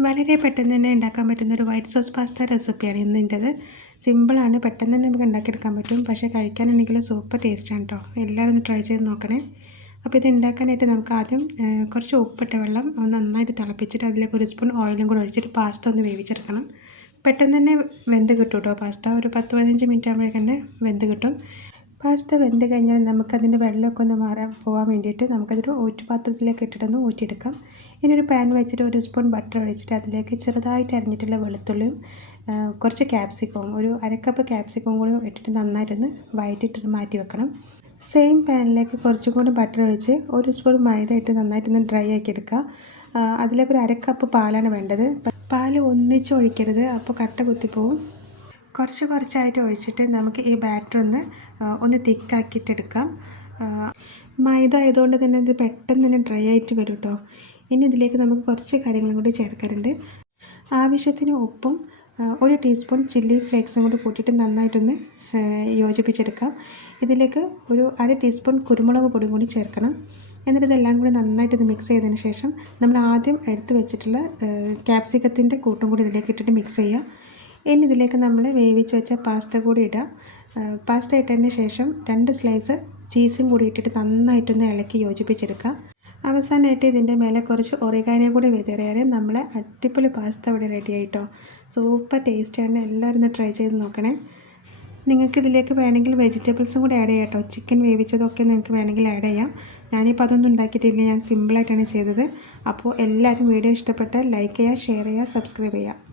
വളരെ പെട്ടെന്ന് തന്നെ ഉണ്ടാക്കാൻ പറ്റുന്ന ഒരു വൈറ്റ് സോസ് പാസ്ത റെസിപ്പിയാണ് ഇന്നിൻ്റെത്. സിമ്പിളാണ്, പെട്ടെന്ന് തന്നെ നമുക്ക് ഉണ്ടാക്കിയെടുക്കാൻ പറ്റും. പക്ഷേ കഴിക്കാനാണെങ്കിൽ സൂപ്പർ ടേസ്റ്റാണ് കേട്ടോ. എല്ലാവരും ഒന്ന് ട്രൈ ചെയ്ത് നോക്കണേ. അപ്പോൾ ഇത് ഉണ്ടാക്കാനായിട്ട് നമുക്ക് ആദ്യം കുറച്ച് ഉപ്പിട്ട വെള്ളം നന്നായിട്ട് തിളപ്പിച്ചിട്ട് അതിലേക്ക് ഒരു സ്പൂൺ ഓയിലും കൂടെ ഒഴിച്ചിട്ട് പാസ്ത ഒന്ന് വേവിച്ചെടുക്കണം. പെട്ടെന്ന് തന്നെ വെന്ത് കിട്ടും കേട്ടോ. പാസ്ത ഒരു 10-15 മിനിറ്റ് ആകുമ്പോഴേക്കും തന്നെ വെന്ത് കിട്ടും. പാസ്ത വെന്ത് കഴിഞ്ഞാൽ നമുക്കതിൻ്റെ വെള്ളമൊക്കെ ഒന്ന് പോകാൻ വേണ്ടിയിട്ട് നമുക്കതൊരു ഊറ്റുപാത്രത്തിലേക്ക് ഇട്ടിട്ടൊന്ന് ഊറ്റിയെടുക്കാം. ഇനി ഒരു പാൻ വെച്ചിട്ട് ഒരു സ്പൂൺ ബട്ടർ ഒഴിച്ചിട്ട് അതിലേക്ക് ചെറുതായിട്ട് അരിഞ്ഞിട്ടുള്ള വെളുത്തുള്ളിയും കുറച്ച് ക്യാപ്സിക്കവും ഒരു അരക്കപ്പ് ക്യാപ്സിക്കവും കൂടി ഇട്ടിട്ട് നന്നായിട്ടൊന്ന് വഴറ്റിയിട്ട് മാറ്റി വെക്കണം. സെയിം പാനിലേക്ക് കുറച്ചും കൂടി ബട്ടർ ഒഴിച്ച് ഒരു സ്പൂൺ മൈദ ഇട്ട് നന്നായിട്ടൊന്ന് ഡ്രൈ ആക്കി എടുക്കുക. അതിലേക്ക് ഒരു അരക്കപ്പ് പാലാണ് വേണ്ടത്. പാൽ ഒന്നിച്ച് ഒഴിക്കരുത്, അപ്പോൾ കട്ട കുത്തിപ്പോവും. കുറച്ചായിട്ട് ഒഴിച്ചിട്ട് നമുക്ക് ഈ ബാറ്റർ ഒന്ന് തിക്കാക്കിയിട്ടെടുക്കാം. മൈദ ആയതുകൊണ്ട് തന്നെ ഇത് പെട്ടെന്ന് തന്നെ ഡ്രൈ ആയിട്ട് വരും കേട്ടോ. ഇനി ഇതിലേക്ക് നമുക്ക് കുറച്ച് കാര്യങ്ങളും കൂടി ചേർക്കാറുണ്ട്. ആവശ്യത്തിന് ഉപ്പും ഒരു ടീസ്പൂൺ ചില്ലി ഫ്ലേക്സും കൂടി കൂട്ടിയിട്ട് നന്നായിട്ടൊന്ന് യോജിപ്പിച്ചെടുക്കാം. ഇതിലേക്ക് ഒരു അര ടീസ്പൂൺ കുരുമുളക് പൊടിയും കൂടി ചേർക്കണം. എന്നിട്ട് ഇതെല്ലാം കൂടി നന്നായിട്ടൊന്ന് മിക്സ് ചെയ്തതിന് ശേഷം നമ്മൾ ആദ്യം എടുത്ത് വെച്ചിട്ടുള്ള ക്യാപ്സിക്കത്തിൻ്റെ കൂട്ടും കൂടി ഇതിലേക്ക് ഇട്ടിട്ട് മിക്സ് ചെയ്യുക. ഇനി ഇതിലേക്ക് നമ്മൾ വേവിച്ച് വെച്ച പാസ്ത കൂടി ഇടുക. പാസ്ത ഇട്ടതിന് ശേഷം 2 സ്ലൈസ് ചീസും കൂടി ഇട്ടിട്ട് നന്നായിട്ടൊന്ന് ഇളക്കി യോജിപ്പിച്ചെടുക്കാം. അവസാനമായിട്ട് ഇതിൻ്റെ മേലെ കുറച്ച് ഒറിഗാനോ കൂടി വിതറിയാൽ നമ്മളെ അടിപൊളി പാസ്ത ഇവിടെ റെഡി ആയിട്ടോ. സൂപ്പർ ടേസ്റ്റാണ്. എല്ലാവരും ഒന്ന് ട്രൈ ചെയ്ത് നോക്കണേ. നിങ്ങൾക്ക് ഇതിലേക്ക് വേണമെങ്കിൽ വെജിറ്റബിൾസും കൂടി ആഡ് ചെയ്യാം കേട്ടോ. ചിക്കൻ വേവിച്ചതൊക്കെ നിങ്ങൾക്ക് വേണമെങ്കിൽ ആഡ് ചെയ്യാം. ഞാനിപ്പോൾ അതൊന്നും ഉണ്ടാക്കിയിട്ടില്ല, ഞാൻ സിമ്പിളായിട്ടാണ് ചെയ്തത്. അപ്പോൾ എല്ലാവരും വീഡിയോ ഇഷ്ടപ്പെട്ടാൽ ലൈക്ക് ചെയ്യുക, ഷെയർ ചെയ്യുക, സബ്സ്ക്രൈബ് ചെയ്യുക.